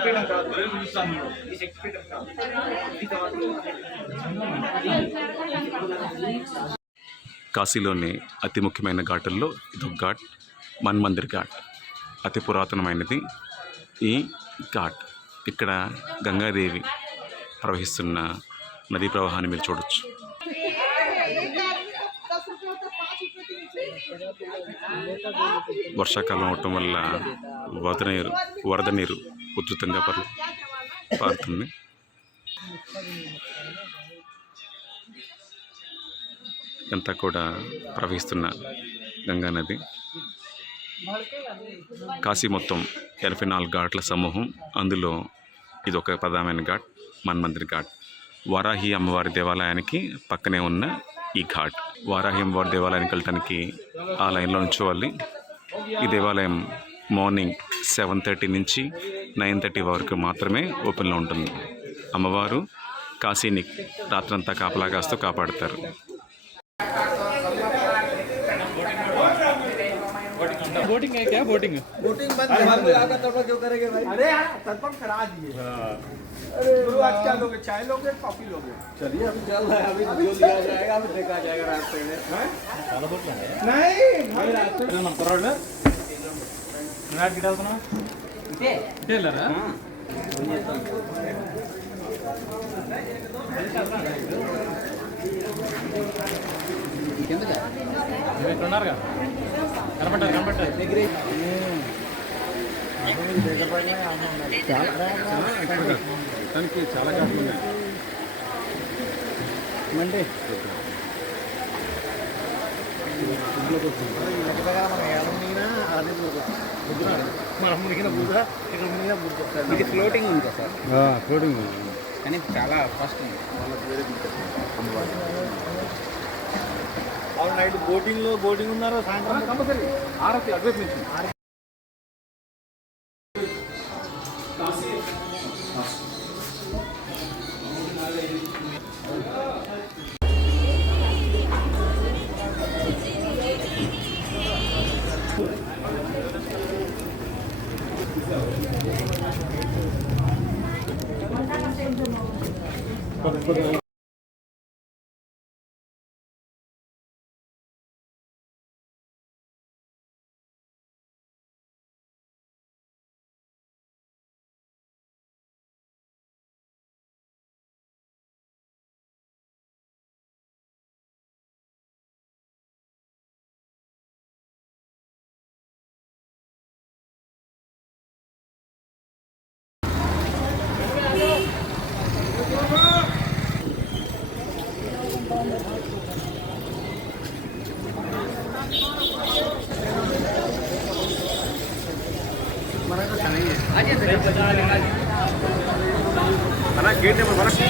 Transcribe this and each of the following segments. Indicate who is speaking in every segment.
Speaker 1: శక్తిపీఠం కాదు శక్తిపీఠం ఇది కాదు.
Speaker 2: కాశీలోని అతి ముఖ్యమైన ఘాటుల్లో ఇదొక ఘాట్ మన్మందిర్ ఘాట్. అతి పురాతనమైనది ఈ ఘాట్. ఇక్కడ గంగాదేవి ప్రవహిస్తున్న నదీ ప్రవాహాన్ని మీరు చూడొచ్చు. వర్షాకాలం అవటం వల్ల వరద నీరు వరద నీరు ఉధృతంగా పరు పారుతుంది అంతా కూడా ప్రవహిస్తున్న గంగా నది. కాశీ మొత్తం ఎనభై నాలుగు ఘాట్ల సమూహం. అందులో ఇది ఒక ప్రధానమైన ఘాట్ మన్మందిర్ ఘాట్. వారాహి అమ్మవారి దేవాలయానికి పక్కనే ఉన్న ఈ ఘాట్. వారాహి అమ్మవారి దేవాలయానికి వెళ్ళటానికి ఆ లైన్లో ఉంచోవాలి ఈ దేవాలయం మార్నింగ్ సెవెన్ థర్టీ నుంచి నైన్ థర్టీ వరకు మాత్రమే ఓపెన్లో ఉంటుంది అమ్మవారు కాశీని రాత్రంతా కాపలా కాస్తూ కాపాడుతారు
Speaker 3: बोटिंग है क्या बोटिंग
Speaker 4: बोटिंग बंद है हम लगा तब क्यों करेंगे भाई अरे यार तत्पर करा दिए अरे गुरु आज क्या लोगे चाय लोगे कॉफी लोगे चलिए अभी चल रहा है अभी जो दिया जाएगा अभी देखा जाएगा रास्ते में नहीं भाई रास्ते में
Speaker 3: పర్వాడు నాటికి ఇటు. వెళ్తున్నా ఇటే వెళ్ళారా? మీరు ఇక్కడ ఉన్నారుగా? కనపడ్డారు
Speaker 1: ఇది ఫ్లోటింగ్ ఉంది సార్
Speaker 4: ఫ్లోటింగ్
Speaker 1: కానీ చాలా ఫస్ట్ ఉంది
Speaker 4: అవును నైట్ బోటింగ్లో బోటింగ్ ఉన్నారో సాయంత్రం కంపల్సరీ ఆరతి అడ్వైస్ મને તો નહીં આજે મને ગેટ નંબર મને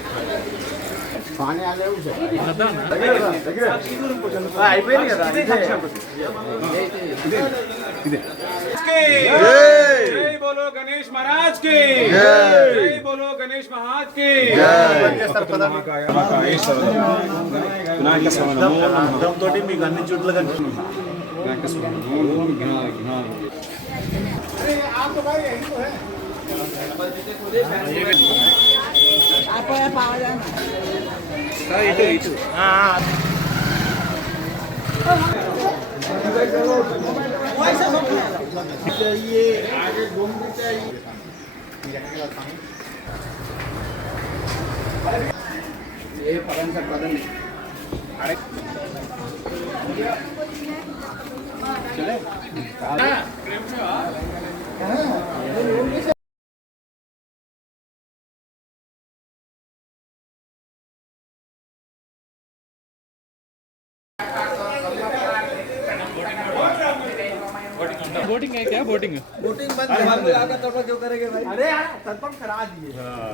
Speaker 4: నెంబర్ వన్ అయిపోయింది కదా
Speaker 3: జై బోలో గణేష్ మహారాజ్ కి జై బోలో గణేష్ మహారాజ్ కి
Speaker 4: తోటి మీకు అన్ని చోట్ల కనిపిస్తుంది
Speaker 1: পাওয়া যায় না ये आगे घूमने चाहिए
Speaker 4: ये पवन का पदन है। अरे चले वोटिंग है क्या? वोटिंग है।
Speaker 1: बोटिंग बंद है। तड़पा क्यों करेंगे भाई? अरे यार तड़पा करा दिए। हाँ।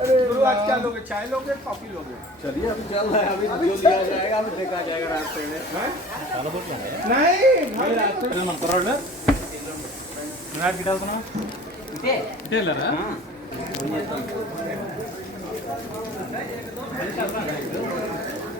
Speaker 1: अरे गुरु आज क्या लोगे? चाय लोगे? कॉफ़ी लोगे? चलिए अभी चल रहा है अभी जो लिया जाएगा अभी देखा जाएगा रास्ते में सारा बोट है नहीं भाई रास्ते में
Speaker 4: नंबर ना। ना की
Speaker 5: डाल बना टेलर है।
Speaker 4: हाँ।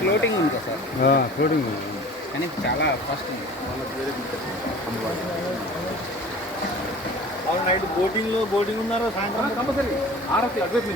Speaker 4: ఫ్లోటింగ్ ఉంది. సార్
Speaker 5: ఫ్లోటింగ్
Speaker 4: కానీ చాలా ఫాస్ట్ ఉంది.
Speaker 1: నైట్ బోటింగ్లో బోటింగ్ ఉన్నారా? సాయంత్రం
Speaker 5: కంపల్సరీ. ఆరతి అడ్వైజ్